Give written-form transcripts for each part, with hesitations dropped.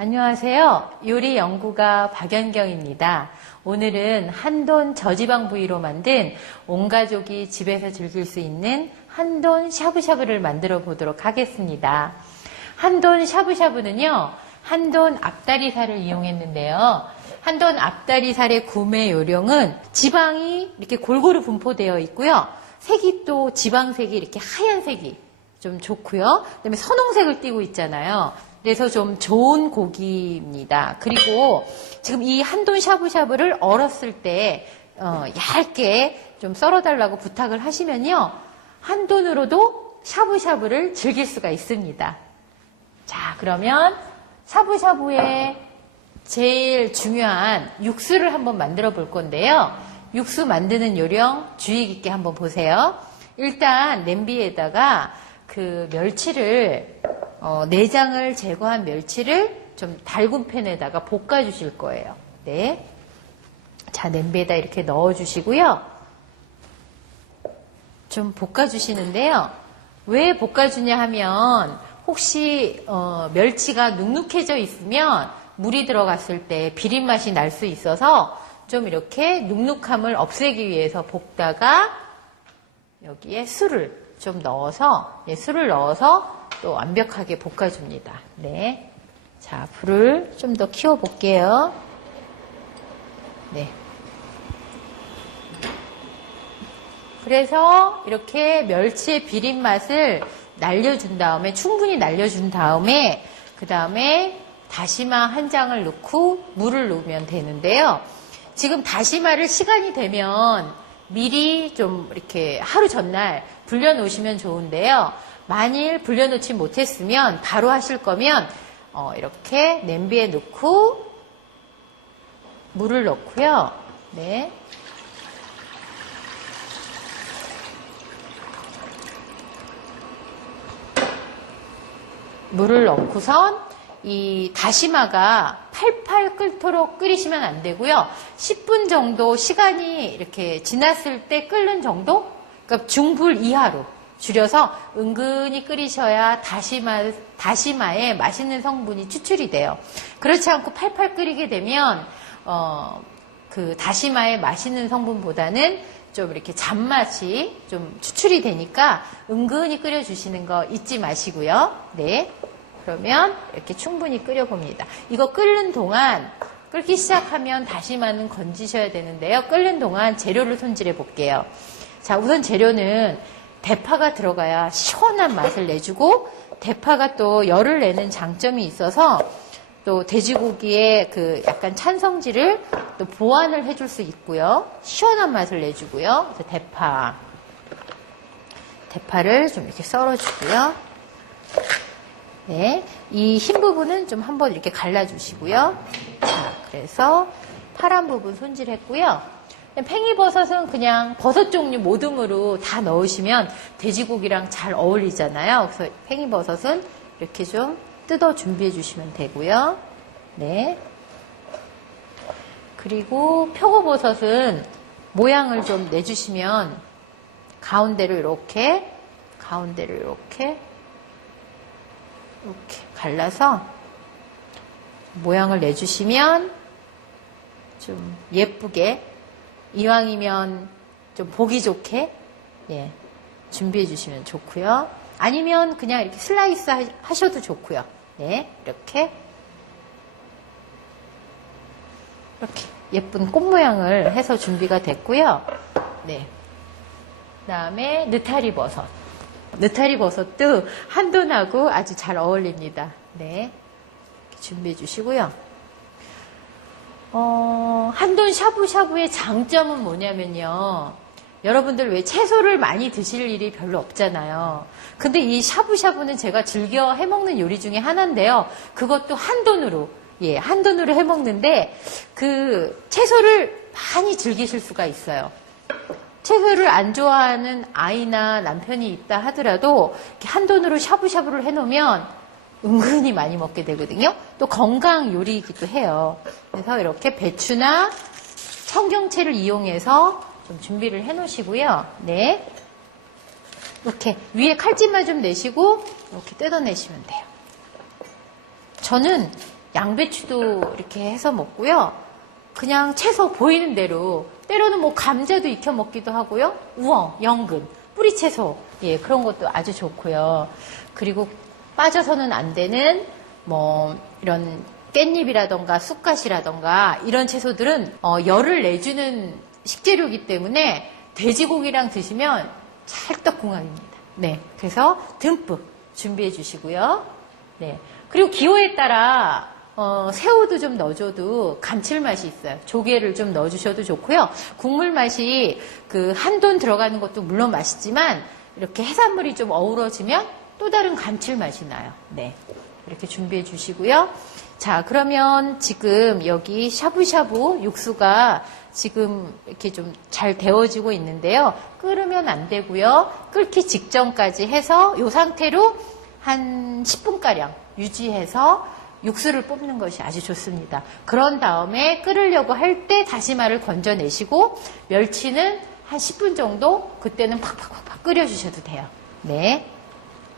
안녕하세요. 요리 연구가 박연경입니다. 오늘은 한돈 저지방 부위로 만든 온 가족이 집에서 즐길 수 있는 한돈 샤브샤브를 만들어 보도록 하겠습니다. 한돈 샤브샤브는요, 한돈 앞다리살을 이용했는데요. 한돈 앞다리살의 구매 요령은 지방이 이렇게 골고루 분포되어 있고요. 색이 또 지방색이 이렇게 하얀색이 좀 좋고요. 그다음에 선홍색을 띠고 있잖아요. 그래서 좀 좋은 고기입니다. 그리고 지금 이 한돈 샤브샤브를 얼었을 때 얇게 좀 썰어달라고 부탁을 하시면요. 한돈으로도 샤브샤브를 즐길 수가 있습니다. 자, 그러면 샤브샤브의 제일 중요한 육수를 한번 만들어 볼 건데요. 육수 만드는 요령 주의 깊게 한번 보세요. 일단 냄비에다가 그 멸치를 내장을 제거한 멸치를 좀 달군 팬에다가 볶아 주실 거예요. 네. 자, 냄비에다 이렇게 넣어 주시고요. 좀 볶아 주시는데요. 왜 볶아 주냐 하면 혹시 멸치가 눅눅해져 있으면 물이 들어갔을 때 비린 맛이 날 수 있어서 좀 이렇게 눅눅함을 없애기 위해서 볶다가 여기에 술을 좀 넣어서, 술을 넣어서 또 완벽하게 볶아줍니다. 네. 자, 불을 좀 더 키워볼게요. 네. 그래서 이렇게 멸치의 비린 맛을 날려준 다음에, 충분히 날려준 다음에, 그 다음에 다시마 한 장을 넣고 물을 넣으면 되는데요. 지금 다시마를 시간이 되면 미리 좀 이렇게 하루 전날 불려놓으시면 좋은데요. 만일 불려놓지 못했으면 바로 하실 거면 이렇게 냄비에 넣고 물을 넣고요. 네. 물을 넣고선 이 다시마가 팔팔 끓도록 끓이시면 안 되고요. 10분 정도 시간이 이렇게 지났을 때 끓는 정도? 그러니까 중불 이하로 줄여서 은근히 끓이셔야 다시마의 맛있는 성분이 추출이 돼요. 그렇지 않고 팔팔 끓이게 되면 그 다시마의 맛있는 성분보다는 좀 이렇게 잔맛이 좀 추출이 되니까 은근히 끓여주시는 거 잊지 마시고요. 네. 그러면 이렇게 충분히 끓여봅니다. 이거 끓는 동안, 끓기 시작하면 다시마는 건지셔야 되는데요. 끓는 동안 재료를 손질해 볼게요. 자, 우선 재료는 대파가 들어가야 시원한 맛을 내주고, 대파가 또 열을 내는 장점이 있어서 또 돼지고기의 그 약간 찬성질을 또 보완을 해줄 수 있고요. 시원한 맛을 내주고요. 그래서 대파를 좀 이렇게 썰어주고요. 네, 이 흰 부분은 좀 한번 이렇게 갈라주시고요. 자, 그래서 파란 부분 손질했고요. 팽이버섯은 그냥 버섯 종류 모듬으로 다 넣으시면 돼지고기랑 잘 어울리잖아요. 그래서 팽이버섯은 이렇게 좀 뜯어 준비해 주시면 되고요. 네. 그리고 표고버섯은 모양을 좀 내주시면 가운데로 이렇게 갈라서 모양을 내주시면 좀 예쁘게, 이왕이면 좀 보기 좋게 준비해 주시면 좋고요. 아니면 그냥 이렇게 슬라이스 하셔도 좋고요. 네, 이렇게 예쁜 꽃 모양을 해서 준비가 됐고요. 네. 그다음에 느타리 버섯도 한돈하고 아주 잘 어울립니다. 네. 이렇게 준비해 주시고요. 한돈 샤브샤브의 장점은 뭐냐면요. 여러분들 왜 채소를 많이 드실 일이 별로 없잖아요. 근데 이 샤브샤브는 제가 즐겨 해먹는 요리 중에 하나인데요. 그것도 한돈으로 해먹는데 그 채소를 많이 즐기실 수가 있어요. 채소를 안 좋아하는 아이나 남편이 있다 하더라도 이렇게 한돈으로 샤브샤브를 해놓으면 은근히 많이 먹게 되거든요. 또 건강 요리이기도 해요. 그래서 이렇게 배추나 청경채를 이용해서 좀 준비를 해 놓으시고요. 네. 이렇게 위에 칼집만 좀 내시고 이렇게 뜯어내시면 돼요. 저는 양배추도 이렇게 해서 먹고요. 그냥 채소 보이는 대로, 때로는 뭐 감자도 익혀 먹기도 하고요. 우엉, 연근, 뿌리채소, 예, 그런 것도 아주 좋고요. 그리고 빠져서는 안 되는 뭐 이런 깻잎이라던가 쑥갓이라던가 이런 채소들은 열을 내주는 식재료이기 때문에 돼지고기랑 드시면 찰떡궁합입니다. 네, 그래서 듬뿍 준비해 주시고요. 네, 그리고 기호에 따라 새우도 좀 넣어줘도 감칠맛이 있어요. 조개를 좀 넣어주셔도 좋고요. 국물 맛이 그 한돈 들어가는 것도 물론 맛있지만 이렇게 해산물이 좀 어우러지면 또 다른 감칠맛이 나요. 네, 이렇게 준비해 주시고요. 자, 그러면 지금 여기 샤브샤브 육수가 지금 이렇게 좀 잘 데워지고 있는데요. 끓으면 안 되고요. 끓기 직전까지 해서 이 상태로 한 10분가량 유지해서 육수를 뽑는 것이 아주 좋습니다. 그런 다음에 끓으려고 할 때 다시마를 건져내시고 멸치는 한 10분 정도 그때는 팍팍팍 끓여주셔도 돼요. 네.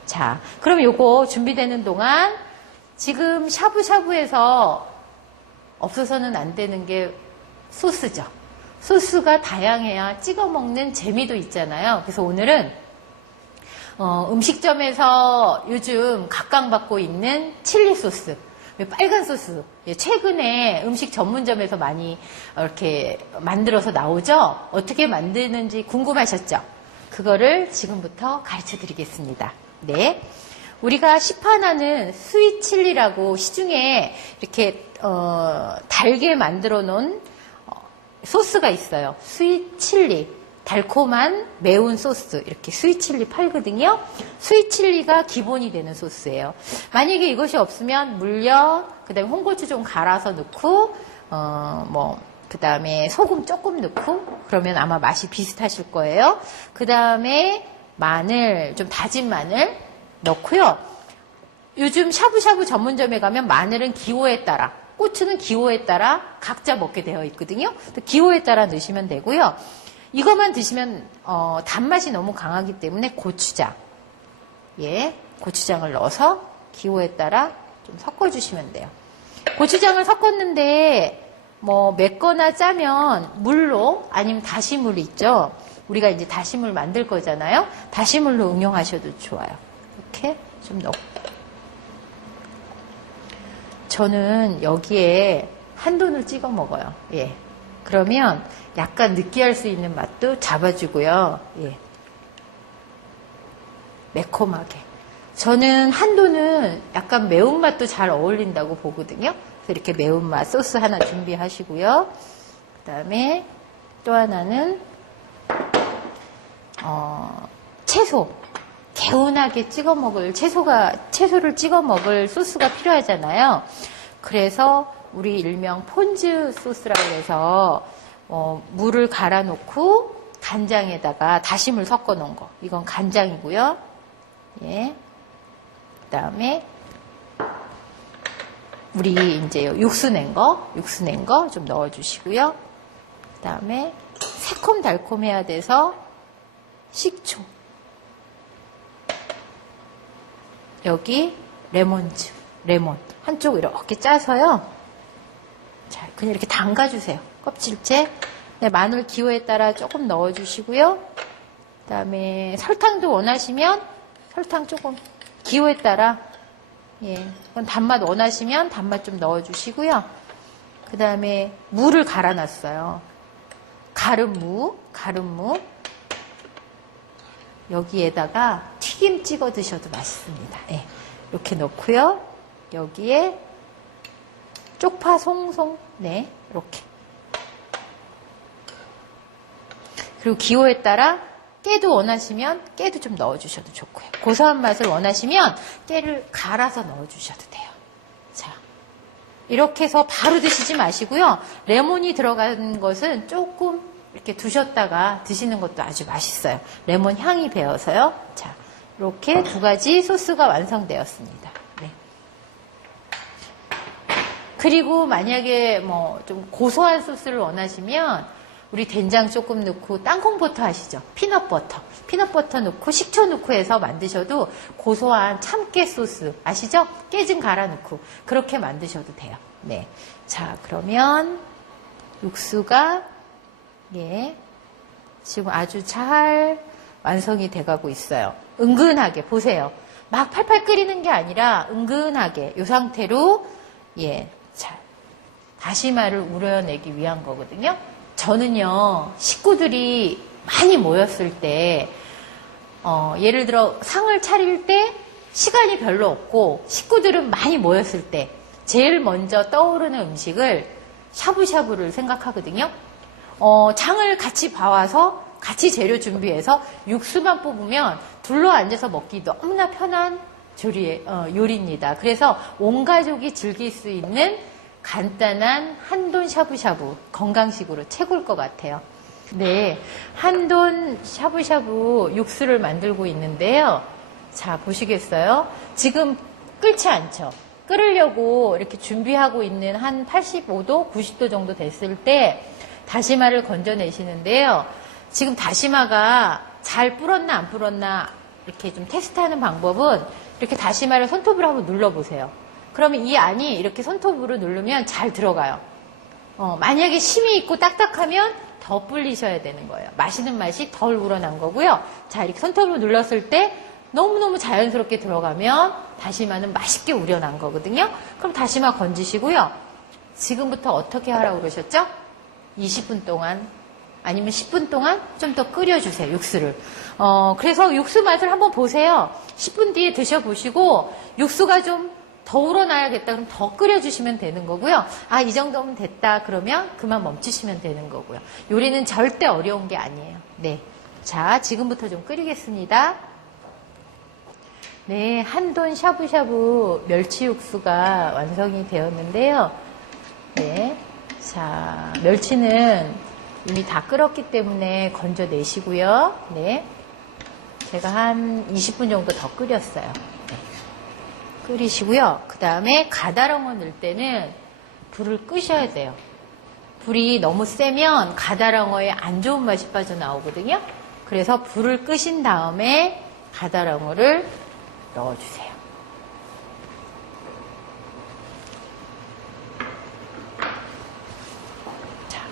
자, 그럼 요거 준비되는 동안 지금 샤브샤브에서 없어서는 안 되는 게 소스죠. 소스가 다양해야 찍어 먹는 재미도 있잖아요. 그래서 오늘은 음식점에서 요즘 각광받고 있는 칠리 소스, 빨간 소스. 최근에 음식 전문점에서 많이 이렇게 만들어서 나오죠? 어떻게 만드는지 궁금하셨죠? 그거를 지금부터 가르쳐 드리겠습니다. 네. 우리가 시판하는 스윗 칠리라고 시중에 이렇게, 달게 만들어 놓은 소스가 있어요. 스윗 칠리. 달콤한 매운 소스. 이렇게 스윗 칠리 팔거든요. 스윗 칠리가 기본이 되는 소스예요. 만약에 이것이 없으면 물엿, 그 다음에 홍고추 좀 갈아서 넣고, 그 다음에 소금 조금 넣고, 그러면 아마 맛이 비슷하실 거예요. 그 다음에 마늘, 좀 다진 마늘 넣고요. 요즘 샤브샤브 전문점에 가면 마늘은 기호에 따라, 고추는 기호에 따라 각자 먹게 되어 있거든요. 기호에 따라 넣으시면 되고요. 이것만 드시면 단맛이 너무 강하기 때문에 고추장, 예, 고추장을 넣어서 기호에 따라 좀 섞어주시면 돼요. 고추장을 섞었는데 뭐 맵거나 짜면 물로 아니면 다시물 있죠. 우리가 이제 다시물 만들 거잖아요. 다시물로 응용하셔도 좋아요. 이렇게 좀 넣고. 저는 여기에 한돈을 찍어 먹어요. 예. 그러면 약간 느끼할 수 있는 맛도 잡아주고요. 예. 매콤하게. 저는 한돈은 약간 매운맛도 잘 어울린다고 보거든요. 그래서 이렇게 매운맛 소스 하나 준비하시고요. 그 다음에 또 하나는 채소. 개운하게 찍어 먹을 채소를 찍어 먹을 소스가 필요하잖아요. 그래서 우리 일명 폰즈 소스라고 해서 물을 갈아 놓고 간장에다가 다시물 섞어 놓은 거. 이건 간장이고요. 예. 그다음에 우리 이제 육수 낸 거 좀 넣어 주시고요. 그다음에 새콤달콤해야 돼서 식초. 여기 레몬즙, 레몬 한쪽 이렇게 짜서요. 자, 그냥 이렇게 담가주세요. 껍질째. 네, 마늘 기호에 따라 조금 넣어주시고요. 그 다음에 설탕도 원하시면 설탕 조금 기호에 따라, 예, 그건 단맛 원하시면 단맛 좀 넣어주시고요. 그 다음에 무를 갈아놨어요. 가름무. 여기에다가 튀김 찍어 드셔도 맛있습니다. 예, 이렇게 넣고요. 여기에 쪽파 송송, 네, 이렇게. 그리고 기호에 따라 깨도 원하시면 깨도 좀 넣어주셔도 좋고요. 고소한 맛을 원하시면 깨를 갈아서 넣어주셔도 돼요. 자, 이렇게 해서 바로 드시지 마시고요. 레몬이 들어간 것은 조금 이렇게 두셨다가 드시는 것도 아주 맛있어요. 레몬 향이 배어서요. 자, 이렇게 두 가지 소스가 완성되었습니다. 네. 그리고 만약에 뭐 좀 고소한 소스를 원하시면 우리 된장 조금 넣고 땅콩버터 아시죠? 피넛버터 넣고 식초 넣고 해서 만드셔도 고소한 참깨 소스 아시죠? 깨 좀 갈아 넣고 그렇게 만드셔도 돼요. 네. 자, 그러면 육수가 예, 지금 아주 잘 완성이 돼가고 있어요. 은근하게 보세요. 막 팔팔 끓이는 게 아니라 은근하게 이 상태로 예, 자, 다시마를 우려내기 위한 거거든요. 저는요, 식구들이 많이 모였을 때, 예를 들어 상을 차릴 때 시간이 별로 없고 식구들은 많이 모였을 때 제일 먼저 떠오르는 음식을 샤브샤브를 생각하거든요. 장을 같이 봐와서 같이 재료 준비해서 육수만 뽑으면 둘러 앉아서 먹기 너무나 편한 요리입니다. 그래서 온 가족이 즐길 수 있는 간단한 한돈 샤브샤브 건강식으로 최고일 것 같아요. 네, 한돈 샤브샤브 육수를 만들고 있는데요. 자, 보시겠어요? 지금 끓지 않죠? 끓으려고 이렇게 준비하고 있는 한 85도, 90도 정도 됐을 때 다시마를 건져내시는데요. 지금 다시마가 잘 불었나 안 불었나 이렇게 좀 테스트하는 방법은 이렇게 다시마를 손톱으로 한번 눌러보세요. 그러면 이 안이 이렇게 손톱으로 누르면 잘 들어가요. 만약에 심이 있고 딱딱하면 더 불리셔야 되는 거예요. 마시는 맛이 덜 우러난 거고요. 자, 이렇게 손톱으로 눌렀을 때 너무너무 자연스럽게 들어가면 다시마는 맛있게 우려난 거거든요. 그럼 다시마 건지시고요. 지금부터 어떻게 하라고 그러셨죠? 20분 동안 아니면 10분 동안 좀 더 끓여주세요. 육수를. 그래서 육수 맛을 한번 보세요. 10분 뒤에 드셔보시고 육수가 좀 더 우러나야겠다 그럼 더 끓여주시면 되는 거고요. 아, 이 정도면 됐다 그러면 그만 멈추시면 되는 거고요. 요리는 절대 어려운 게 아니에요. 네, 자, 지금부터 좀 끓이겠습니다. 네, 한돈 샤브샤브 멸치 육수가 완성이 되었는데요. 네, 자, 멸치는 이미 다 끓었기 때문에 건져내시고요. 네, 제가 한 20분 정도 더 끓였어요. 네. 끓이시고요. 그 다음에 가다랑어 넣을 때는 불을 끄셔야 돼요. 불이 너무 세면 가다랑어에 안 좋은 맛이 빠져나오거든요. 그래서 불을 끄신 다음에 가다랑어를 넣어주세요. 자,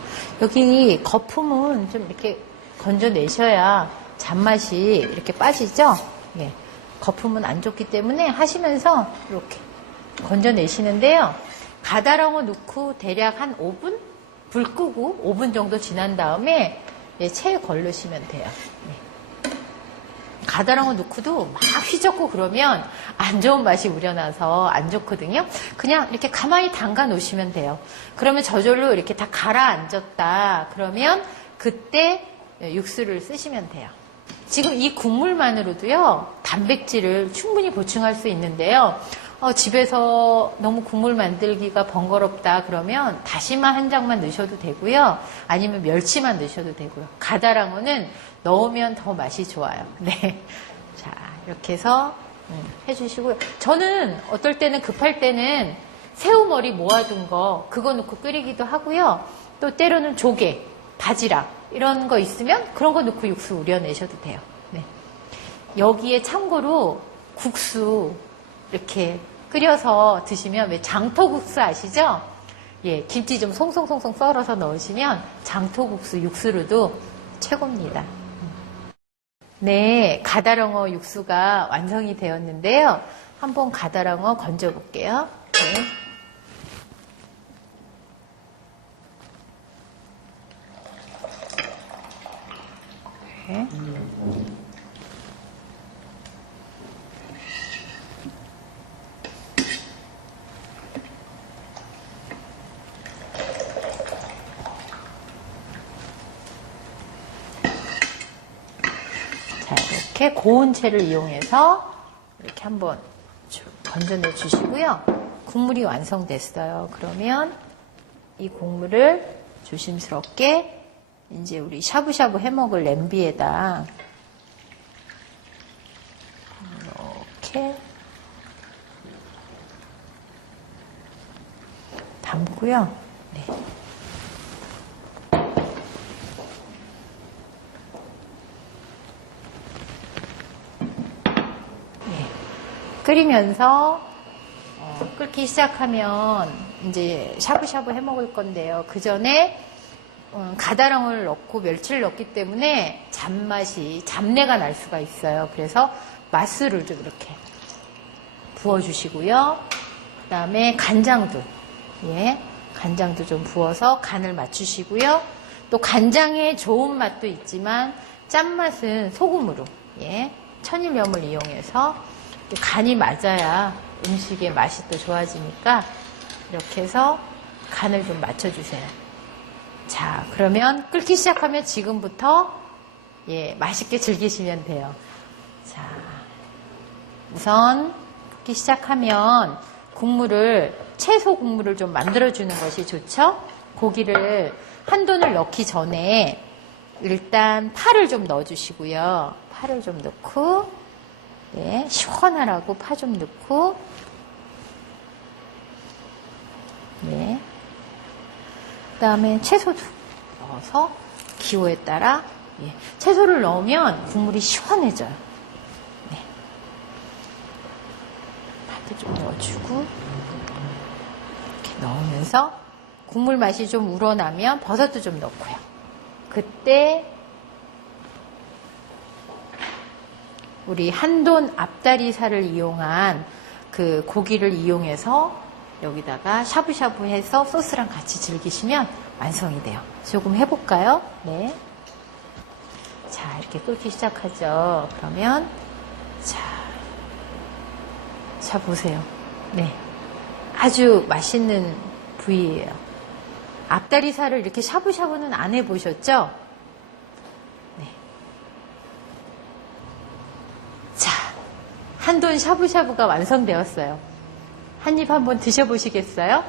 여기 거품은 좀 이렇게 건져내셔야 잔맛이 이렇게 빠지죠? 예. 거품은 안 좋기 때문에 하시면서 이렇게 건져내시는데요. 가다랑어 넣고 대략 한 5분? 불 끄고 5분 정도 지난 다음에 체에 걸르시면 돼요. 네. 가다랑어 넣고도 막 휘젓고 그러면 안 좋은 맛이 우려나서 안 좋거든요. 그냥 이렇게 가만히 담가 놓으시면 돼요. 그러면 저절로 이렇게 다 가라앉았다. 그러면 그때 육수를 쓰시면 돼요. 지금 이 국물만으로도요, 단백질을 충분히 보충할 수 있는데요. 집에서 너무 국물 만들기가 번거롭다 그러면 다시마 한 장만 넣으셔도 되고요. 아니면 멸치만 넣으셔도 되고요. 가다랑어는 넣으면 더 맛이 좋아요. 네. 자, 이렇게 해서 해주시고요. 저는 어떨 때는 급할 때는 새우머리 모아둔 거 그거 넣고 끓이기도 하고요. 또 때로는 조개, 바지락 이런 거 있으면 그런 거 넣고 육수 우려내셔도 돼요. 네. 여기에 참고로 국수 이렇게 끓여서 드시면 왜 장토국수 아시죠? 예, 김치 좀 송송송송 썰어서 넣으시면 장토국수 육수로도 최고입니다. 네, 가다랑어 육수가 완성이 되었는데요. 한번 가다랑어 건져 볼게요. 네. 네. 자, 이렇게 고운 채를 이용해서 이렇게 한번 건져내 주시고요. 국물이 완성됐어요. 그러면 이 국물을 조심스럽게 이제 우리 샤브샤브 해먹을 냄비에다 이렇게 담고요. 네. 끓이면서 끓기 시작하면 이제 샤브샤브 해 먹을 건데요. 그 전에 가다랑을 넣고 멸치를 넣기 때문에 잡내가 날 수가 있어요. 그래서 맛술을 좀 이렇게 부어주시고요. 그 다음에 간장도, 간장도 좀 부어서 간을 맞추시고요. 또 간장의 좋은 맛도 있지만 짠맛은 소금으로, 천일염을 이용해서 간이 맞아야 음식의 맛이 또 좋아지니까 이렇게 해서 간을 좀 맞춰주세요. 자, 그러면 끓기 시작하면 지금부터 맛있게 즐기시면 돼요. 자, 우선 끓기 시작하면 채소 국물을 좀 만들어주는 것이 좋죠? 고기를 한돈을 넣기 전에 일단 파를 좀 넣어주시고요. 파를 좀 넣고, 시원하라고 파 좀 넣고, 그 다음에 채소도 넣어서 기호에 따라, 채소를 넣으면 국물이 시원해져요. 파도 좀 넣어주고, 이렇게 넣으면서 국물 맛이 좀 우러나면 버섯도 좀 넣고요. 그때 우리 한돈 앞다리살을 이용한 그 고기를 이용해서 여기다가 샤브샤브 해서 소스랑 같이 즐기시면 완성이 돼요. 조금 해볼까요? 네. 자, 이렇게 끓기 시작하죠. 그러면, 자 보세요. 네. 아주 맛있는 부위예요. 앞다리살을 이렇게 샤브샤브는 안 해보셨죠? 네. 자, 한돈 샤브샤브가 완성되었어요. 한 입 한번 드셔보시겠어요?